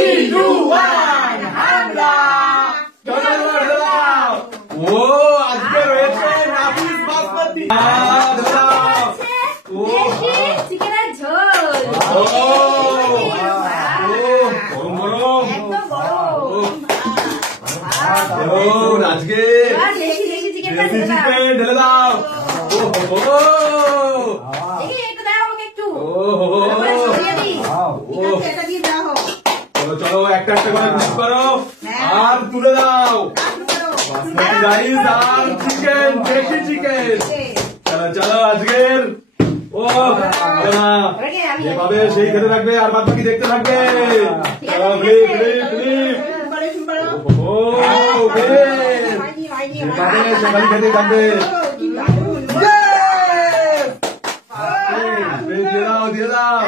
3, 2, 1, হামলা! ও আজকে রয়েছে নাফিস বাসমতি। দেশি চিকেনের ঝোল। গরম গরম একদম গরম। আজকে দেশি চিকেন ঢেলে দাও। দেখি একটু দাও আমাকে একটু। চলো চলো একটা একটা করে মিক্স করো আর তুলে দাও। বাসমতি রাইস আর চিকেন, দেশি চিকেন। চলো চলো আজকের ও যেভাবে সেই খেতে থাকবে আর বাদ বাকি দেখতে থাকবে। সেখানে খেতে থাকবে। দিয়ে দাও দিয়ে দাও।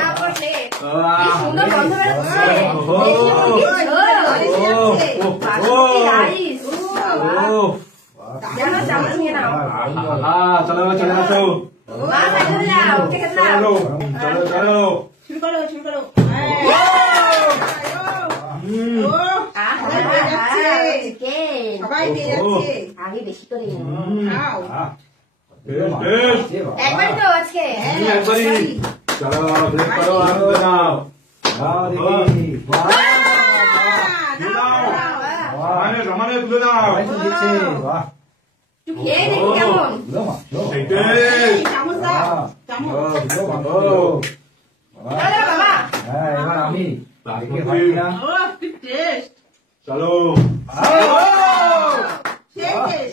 চলো চলে আসো। চলো চলো আগে বেশি করে একবারই তো আজকে একবারই। চলো ব্রেক করো আর তুলে দাও। সমানে তুলে দাও। একটু খেয়ে দেখি কেমন। এবার আমি চলো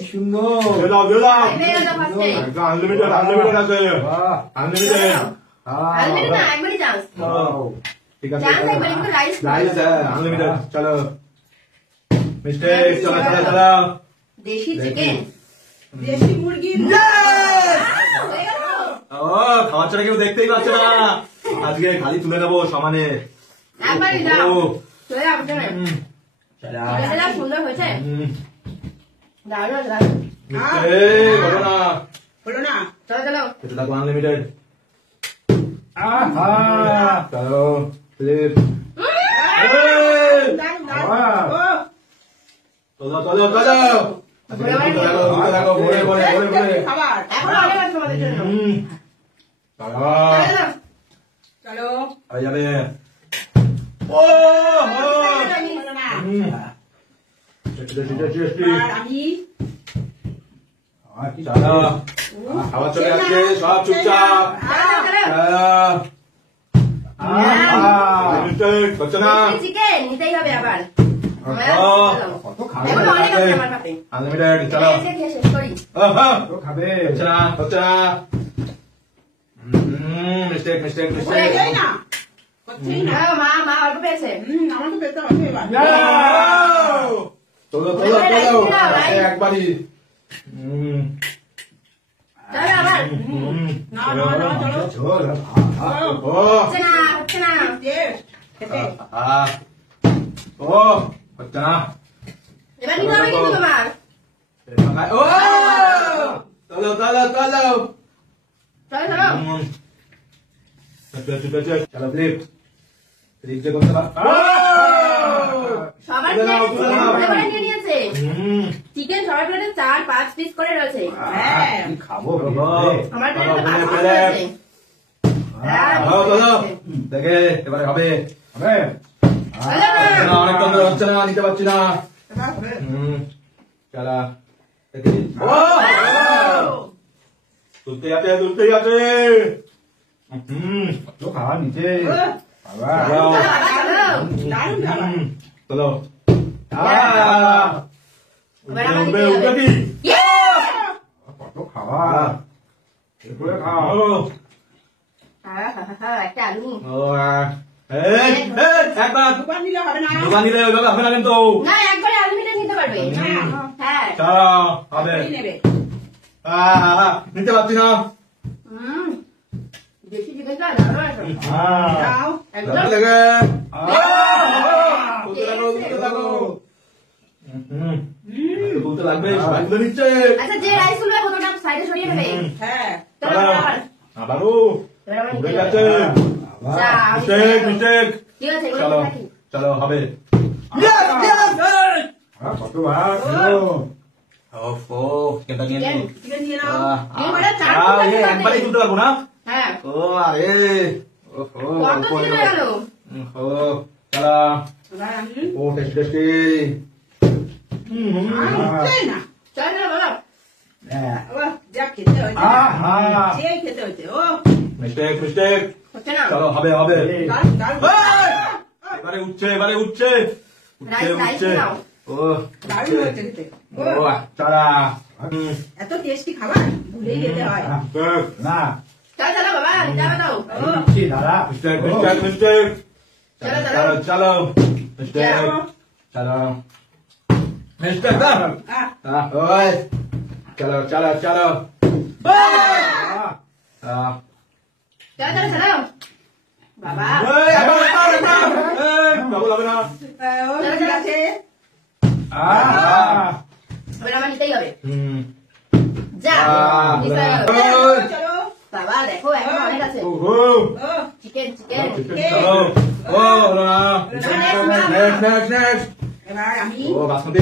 সুন্দর আনলিমিটেড আনলিমিটেড আছে আনলিমিটেড। ঠিক আছে রাইস আনলিমিটেড। চলো মিস্টেক। চলো চলো চলো দেশি চিকেন দেশি মুরগি ও খাওয়াচ্ছটা কেউ দেখতেই পাচ্ছে না। আজকে খালি তুলে নেবো সমানে। সুন্দর হয়েছে হলো না চলো চলো খেতে থাকো আনলিমিটেড। চলো ফ্লিপ চলো চলো চলো খাবার এখন অনেক আছে তোমাদের জন্য চলো হয়ে যাবে। ও হলো না আর আমি খাবার চলে আসছে সব চুপচাপ। হচ্ছে না চিকেন নিতেই হবে আবার আনলিমিটেড। চলো শেষ করি খাবে হচ্ছে না হচ্ছে না। Mistake mistake mistake. না করছেই না মা মা অল্প পেয়েছে আমার তো পেতে হবে এবার চলো চলো চলো একবারই। চলো আবার না না না চলো ঝোল হচ্ছে না হচ্ছে না খেতে ও হচ্ছে না। এবার নিতে হবে কিন্তু তোমার ও চলো চলো চলো চলো চলো চলো ফ্লিপ ফ্লিপ যে করতে পারো। সবার প্লেটে নিয়ে নিয়েছে চিকেন সবার প্লেটে 4-5 পিস করে রয়েছে খাবো আমার প্লেটে 5 চলো দেখে এবারে হবে। অনেক তন্দ্র হচ্ছে না নিতে পারছি না। চলা তুলতেই আছে তুলতেই আছে। খাওয়া নিচে চলো উঠবে উঠবে কি কত খাওয়া এরপরে খাও একটা আলু একবার দোকান নিলে হবে না দোকান নিলে ওইভাবে হবে না কিন্তু। না একবারে আলু মিটে নিতে পারবে হ্যাঁ চলো হবে নেবে নিতে পারছি না। দেশি চিকেনটা দারুণ আছে দাও একদম লেগে তুলতে লাগবে সবাই তুলে নিচ্ছে। আচ্ছা যে রাইস গুলো ওটা সাইডে সরিয়ে নেবে হ্যাঁ আবারও উড়ে যাচ্ছে। Mistake mistake. ঠিক আছে চলো চলো হবে Yes, yes, hey! কত ভাগ খেলো ও কেনটা নিয়ে নি চিকেন নিয়ে নাও এবারে চার একবারে তুলতে পারবো না হ্যাঁ ও আরে ওহো কত দিন হয়ে গেল ও চলো এবার আমি ও টেস্টি টেস্টি আর হচ্ছে না চল চল বাবা ও যা খেতে হয়েছে আহা সেই খেতে হয়েছে ও মিস্টেক মিস্টেক হচ্ছে না চলো হবে হবে দারুণ দারুণ এবারে উঠছে এবারে উঠছে উঠছে রাইস রাইস উঠছে নাও ও দারুণ হয়েছে খেতে ও ও চলা এত টেস্টি খাবার ভুলেই যেতে হয় না চল চলো বাবা যাও দাও ও দিচ্ছি দাদা মিস্টেক মিস্টেক মিস্টেক চলো, চলো চলো। চলো মিস্টেক যাও। চলো মিস্টেক দাও আহ ওই চলো চলো চলো চলো চলো চলো বাবা বাবু লাগবে না ও ঠিক আছে এবার আমার নিতেই হবে হুম যা নিতে হবে। চলো বাবা দেখো এখন অনেক আছে ওহো ও চিকেন চিকেন চলো ও না নেক্সট নেক্সট নেক্সট এবার আমি ও বাসমতি